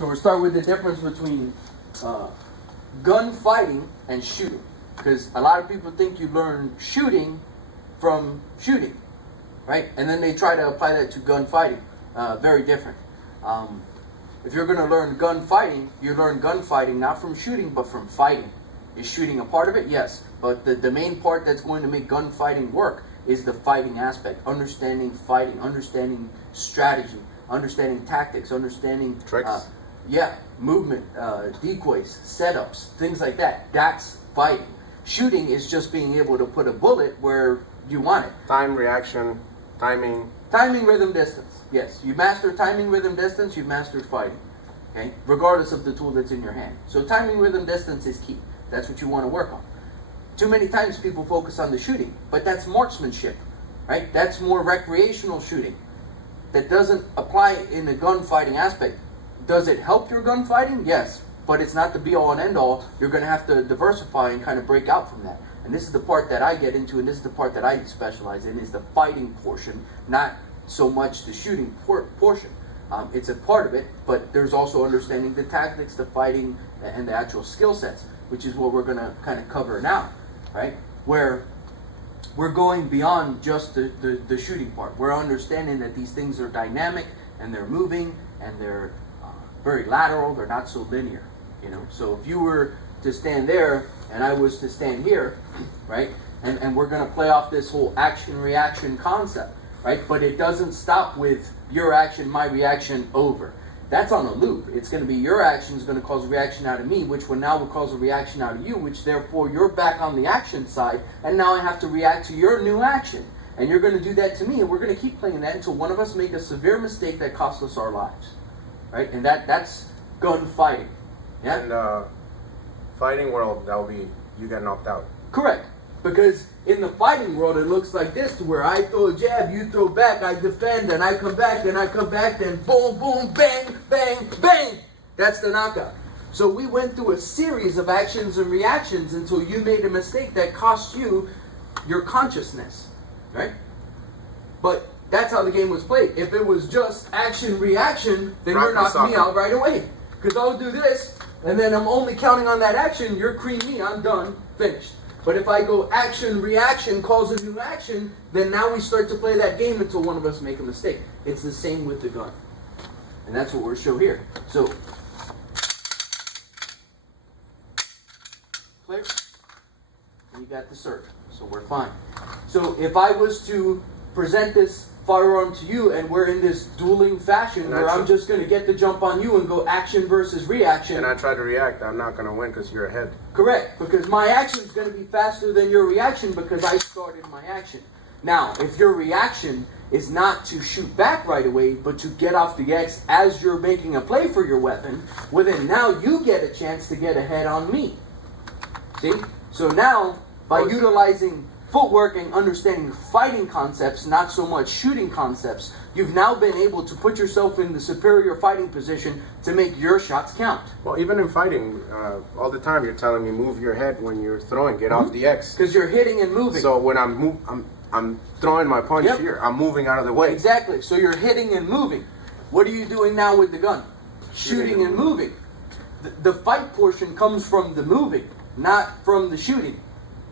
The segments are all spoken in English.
So we'll start with the difference between gunfighting and shooting. Because a lot of people think you learn shooting from shooting, right? And then they try to apply that to gunfighting. Very different. If you're going to learn gunfighting, you learn gunfighting not from shooting, but from fighting. Is shooting a part of it? Yes. But the main part that's going to make gunfighting work is the fighting aspect. Understanding fighting, understanding strategy, understanding tactics, understanding tricks. Movement, decoys, setups, things like that. That's fighting. Shooting is just being able to put a bullet where you want it. Time, reaction, timing. Timing, rhythm, distance. Yes, you master timing, rhythm, distance, you've mastered fighting. Okay, regardless of the tool that's in your hand. So timing, rhythm, distance is key. That's what you want to work on. Too many times people focus on the shooting, but that's marksmanship, right? That's more recreational shooting. That doesn't apply in the gunfighting aspect. Does it help your gunfighting? Yes, but it's not the be-all and end-all. You're going to have to diversify and kind of break out from that. And this is the part that I get into, and this is the part that I specialize in, is the fighting portion, not so much the shooting portion. It's a part of it, but there's also understanding the tactics, the fighting, and the actual skill sets, which is what we're going to kind of cover now, right? Where we're going beyond just the shooting part. We're understanding that these things are dynamic, and they're moving, and they're very lateral. They're not so linear, you know. So if you were to stand there, and I was to stand here, right? And we're going to play off this whole action-reaction concept, right? But it doesn't stop with your action, my reaction, over. That's on a loop. It's going to be your action is going to cause a reaction out of me, which will now cause a reaction out of you, which therefore you're back on the action side, and now I have to react to your new action. And you're going to do that to me, and we're going to keep playing that until one of us make a severe mistake that costs us our lives. Right? And that's gunfighting. Yeah? And fighting world, that'll be you get knocked out. Correct. Because in the fighting world, it looks like this, to where I throw a jab, you throw back, I defend, and I come back, then boom, boom, bang, bang, bang. That's the knockout. So we went through a series of actions and reactions until you made a mistake that cost you your consciousness, right? But that's how the game was played. If it was just action-reaction, then you're knocking me out right away. Because I'll do this, and then I'm only counting on that action, you're cream me, I'm done, finished. But if I go action-reaction, calls a new action, then now we start to play that game until one of us make a mistake. It's the same with the gun. And that's what we'll show here. So, clear? And you got the surge. So we're fine. So if I was to present this firearm to you and we're in this dueling fashion where I'm just going to get the jump on you and go action versus reaction. And I try to react, I'm not going to win because you're ahead. Correct, because my action is going to be faster than your reaction because I started my action. Now, if your reaction is not to shoot back right away, but to get off the X as you're making a play for your weapon, well then now you get a chance to get ahead on me. See? So now, by utilizing footwork and understanding fighting concepts, not so much shooting concepts, you've now been able to put yourself in the superior fighting position to make your shots count. Well, even in fighting, all the time you're telling me move your head when you're throwing, get off the X. Because you're hitting and moving. So when I'm throwing my punch here, I'm moving out of the way. Exactly. So you're hitting and moving. What are you doing now with the gun? Shooting and moving. The fight portion comes from the moving, not from the shooting.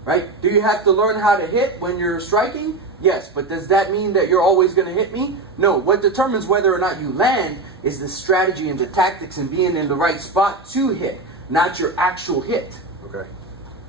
Right? Do you have to learn how to hit when you're striking? Yes, but does that mean that you're always going to hit me? No. What determines whether or not you land is the strategy and the tactics and being in the right spot to hit, not your actual hit. Okay.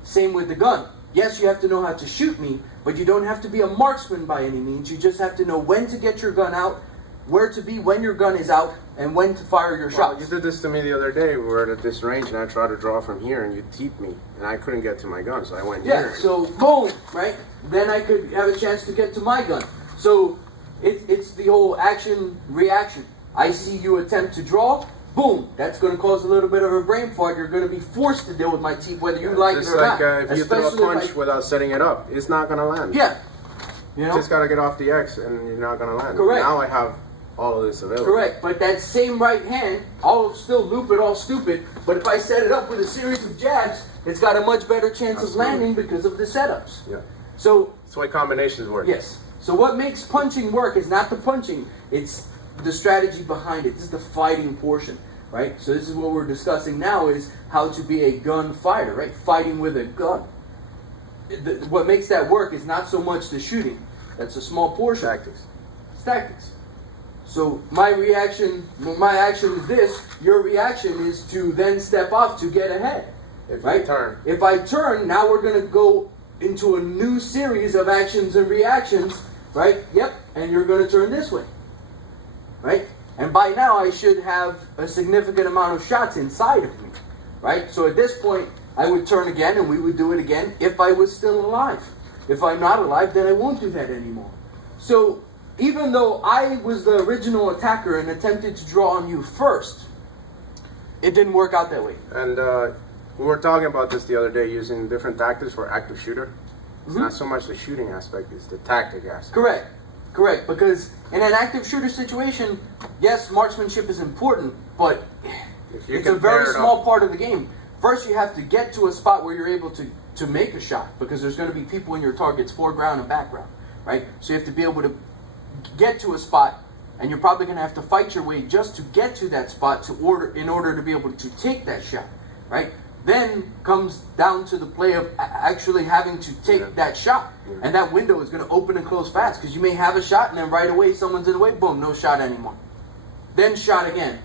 Same with the gun. Yes, you have to know how to shoot me, but you don't have to be a marksman by any means. You just have to know when to get your gun out, where to be when your gun is out, and when to fire your shots. You did this to me the other day. We were at this range, and I tried to draw from here, and you teeped me, and I couldn't get to my gun, so I went here. Yeah, so boom, right? Then I could have a chance to get to my gun. So it's the whole action-reaction. I see you attempt to draw, boom, that's going to cause a little bit of a brain fart. You're going to be forced to deal with my teep, whether you like it or not. Just like if you throw a punch without setting it up, it's not going to land. Yeah. You know? Just got to get off the X, and you're not going to land. Correct. Now I have all of this available. Correct, but that same right hand, I'll still loop it all stupid, but if I set it up with a series of jabs, it's got a much better chance of landing because of the setups. Yeah. So that's why combinations work. Yes. So what makes punching work is not the punching, it's the strategy behind it. This is the fighting portion. right? So this is what we're discussing now, is how to be a gunfighter, right? Fighting with a gun. What makes that work is not so much the shooting. That's a small portion. Tactics. It's tactics. So my action is this. Your reaction is to then step off to get ahead. If right? you turn. If I turn, now we're going to go into a new series of actions and reactions, right? Yep. And you're going to turn this way, right? And by now I should have a significant amount of shots inside of me, right? So at this point, I would turn again and we would do it again if I was still alive. If I'm not alive, then I won't do that anymore. So even though I was the original attacker and attempted to draw on you first, it didn't work out that way. And we were talking about this the other day, using different tactics for active shooter. It's not so much the shooting aspect, it's the tactic aspect. Correct. Because in an active shooter situation, yes, marksmanship is important, but it's a very small part of the game. First, you have to get to a spot where you're able to make a shot, because there's going to be people in your target's foreground and background, right? So you have to be able to get to a spot, and you're probably going to have to fight your way just to get to that spot in order to be able to take that shot, right? Then comes down to the play of actually having to take that shot. And that window is going to open and close fast, because you may have a shot and then right away someone's in the way, boom, no shot anymore. Then shot again,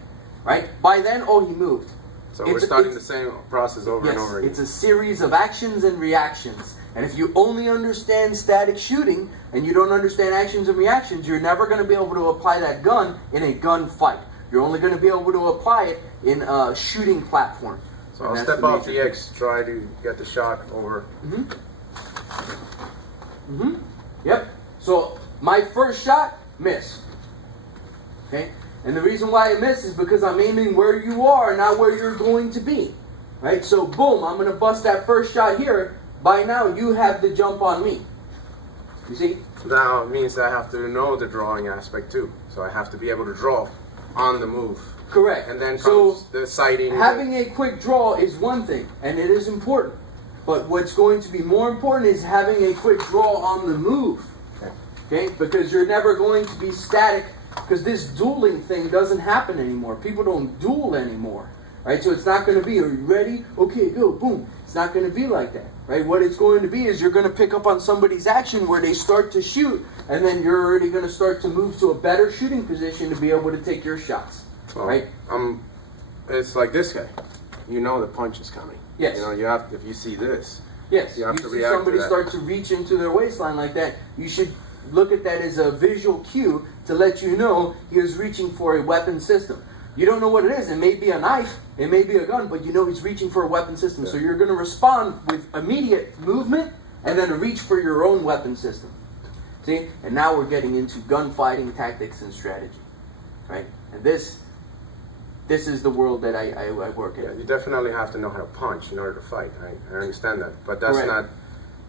right? By then, oh, he moved. So we're starting the same process over and over again. It's a series of actions and reactions. And if you only understand static shooting and you don't understand actions and reactions, you're never going to be able to apply that gun in a gunfight. You're only going to be able to apply it in a shooting platform. So I'll step off the X, try to get the shot over. Yep. So my first shot, miss. Okay? And the reason why I miss is because I'm aiming where you are, not where you're going to be. Right? So boom, I'm going to bust that first shot here. By now, you have the jump on me. You see? Now it means that I have to know the drawing aspect too. So I have to be able to draw on the move. Correct. And then comes the sighting. Having a quick draw is one thing, and it is important. But what's going to be more important is having a quick draw on the move. Okay? Because you're never going to be static, because this dueling thing doesn't happen anymore. People don't duel anymore. Right? So it's not going to be, are you ready? Okay, go, boom. It's not going to be like that. Right? What it's going to be is you're going to pick up on somebody's action where they start to shoot, and then you're already going to start to move to a better shooting position to be able to take your shots. Well, right? It's like this guy. You know the punch is coming. Yes. You know, you have, if you see this, yes. you have to see react somebody to that. start to reach into their waistline like that, you should look at that as a visual cue to let you know he is reaching for a weapon system. You don't know what it is. It may be a knife, it may be a gun, but you know he's reaching for a weapon system. Yeah. So you're going to respond with immediate movement and then reach for your own weapon system. See? And now we're getting into gunfighting tactics and strategy. Right? And this is the world that I work in. Yeah, you definitely have to know how to punch in order to fight. I understand that. But that's Correct.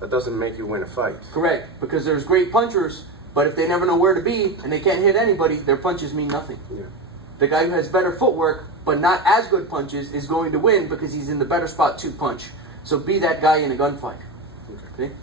that doesn't make you win a fight. Correct. Because there's great punchers, but if they never know where to be and they can't hit anybody, their punches mean nothing. Yeah. The guy who has better footwork, but not as good punches, is going to win because he's in the better spot to punch. So be that guy in a gunfight. Okay. See?